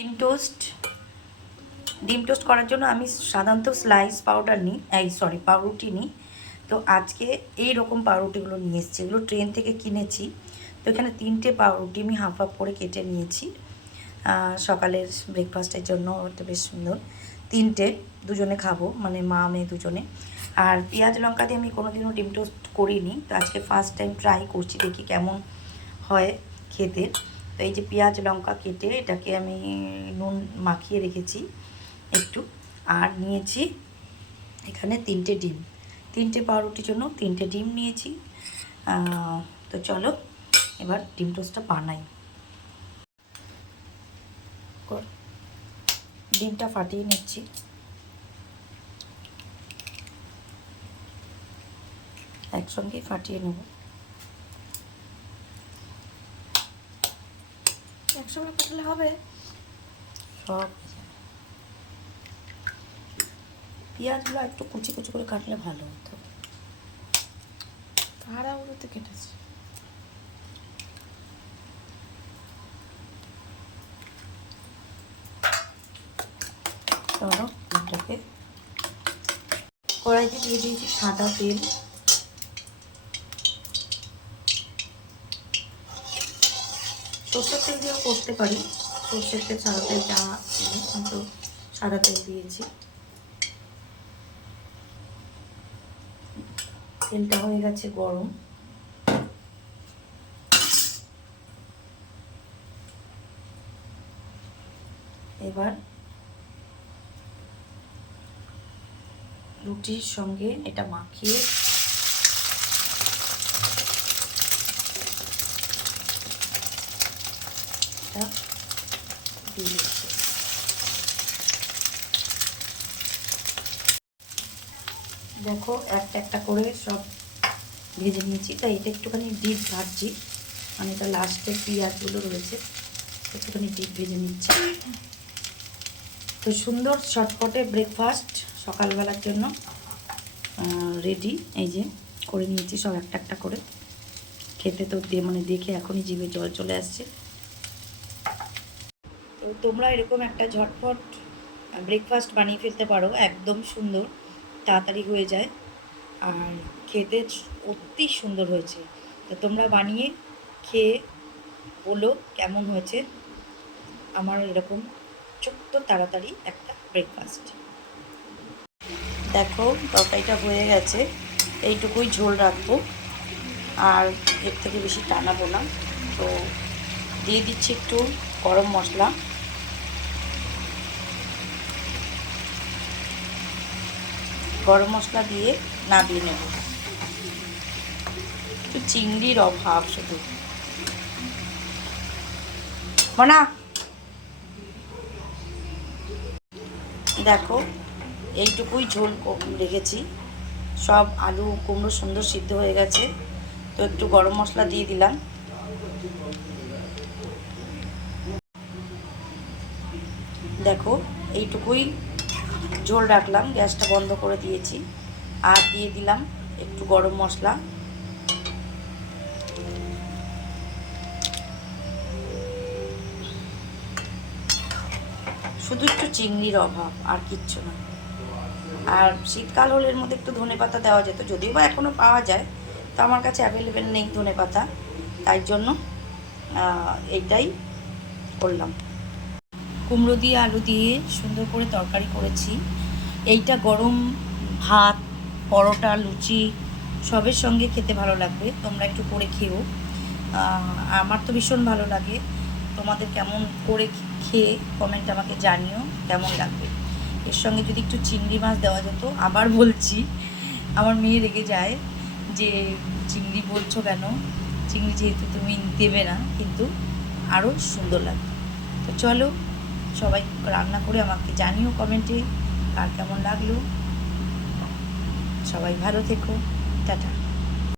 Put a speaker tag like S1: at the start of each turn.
S1: ডিম টোস্ট ডিম টোস্ট করার জন্য আমি সাধারণত স্লাইস পাউডার নিই, এই সরি পাউরুটি নিই। তো আজকে এই রকম পাউরুটিগুলো নিয়ে এসেছি, এগুলো ট্রেন থেকে কিনেছি। তো এখানে তিনটে পাউরুটি আমি হাফ হাফ করে কেটে নিয়েছি। সকালের ব্রেকফাস্টের জন্য ওটা বেশ সুন্দর। তিনটে, দুজনে খাব মানে মা, মেয়ে দুজনে। আর পেঁয়াজ লঙ্কা দিয়ে আমি কোনোদিনও ডিম টোস্ট করিনি। তো আজকে ফার্স্ট টাইম ট্রাই করছি, দেখি কেমন হয় খেতে। তো এই যে পেঁয়াজ লঙ্কা কেটে এটাকে আমি নুন মাখিয়ে রেখেছি একটু। আর নিয়েছি এখানে তিনটে ডিম। তিনটে পাউরুটির জন্য তিনটে ডিম নিয়েছি। তো চলো এবার ডিম টোস্টটা বানাই। ডিমটা ফাটিয়ে নিচ্ছি। একসঙ্গে ফাটিয়ে নেব।
S2: একসঙ্গে কাটলে হবে?
S1: সব। পেঁয়াজগুলো একটু কুচি কুচি করে কাটলে ভালো হতো।
S2: তাড়াহুড়োতে কেটেছে।
S1: চলো এটাকে কড়াইতে দিয়ে দিয়েছি সাদা তেল। সর্ষের তেল দিয়েও করতে পারি। সর্ষের তেল সাদা তেল যা দিই, আমি তো সাদা তেল দিয়েছি। তেলটা হয়ে গেছে গরম। এবার রুটির সঙ্গে এটা মাখিয়ে এটা দিয়ে। দেখো, একটা একটা করে সব ভেজে নিয়েছি। তাই এটা একটুখানি ডিপ ভাজছি। মানে এটা লাস্টে পেঁয়াজগুলো রয়েছে, একটুখানি ডিপ ভেজে নিচ্ছি। তো সুন্দর শর্টকটে ব্রেকফাস্ট সকালবেলার জন্য রেডি এই যে, করে নিয়েছি সব একটা একটা করে। খেতে তো মানে দেখে এখনই জিভে জল চলে আসছে। তো তোমরা এরকম একটা ঝটপট ব্রেকফাস্ট বানিয়ে ফেলতে পারো, একদম সুন্দর, তাড়াতাড়ি হয়ে যায়। আর খেতে অতি সুন্দর হয়েছে। তো তোমরা বানিয়ে খেয়ে বলো কেমন হয়েছে। আমার এরকম ছোট্ট তাড়াতাড়ি একটা ব্রেকফাস্ট দেখো, তরকারিটা হয়ে গেছে। এইটুকুই ঝোল রাখব। আর এর থেকে বেশি টানাবো না। তো দিয়ে দিচ্ছি একটু গরম মশলা। গরম মশলা দিয়ে নাবিয়ে নেব। চিংড়ির অভাব শুধু। মনা! দেখো, এইটুকুই ঝোল রেখেছি। সব আলু কুমড়ো সুন্দর সিদ্ধ হয়ে গেছে। তো একটু গরম মশলা দিয়ে দিলাম। দেখো, এইটুকুই ঝোল রাখলাম, গ্যাসটা বন্ধ করে দিয়েছি। আর দিয়ে দিলাম একটু গরম মশলা। শুধু একটু চিংড়ির অভাব, আর কিচ্ছু না। আর শীতকাল হলে এর মধ্যে একটু ধনে পাতা দেওয়া যেত, যদিও বা এখনও পাওয়া যায়, তো আমার কাছে অ্যাভেলেবেল নেই ধনে পাতা। তাই জন্য এইটাই করলাম। কুমড়ো দিয়ে আলু দিয়ে সুন্দর করে তরকারি করেছি। এইটা গরম ভাত, পরোটা, লুচি সবের সঙ্গে খেতে ভালো লাগবে। তোমরা একটু করে খেও। আমার তো ভীষণ ভালো লাগে। তোমাদের কেমন করে খেয়ে কমেন্ট আমাকে জানিও, কেমন লাগবে। এর সঙ্গে যদি একটু চিংড়ি মাছ দেওয়া যেত, আবার বলছি, আমার মেয়ে রেগে যায় যে, চিংড়ি বলছো কেন? চিংড়ি যেহেতু তুমি দেবে না, কিন্তু আরও সুন্দর লাগবে। তো চলো সবাই রান্না করে আমাকে জানিও কমেন্টে কার কেমন লাগল। সবাই ভালো থেকো। টাটা।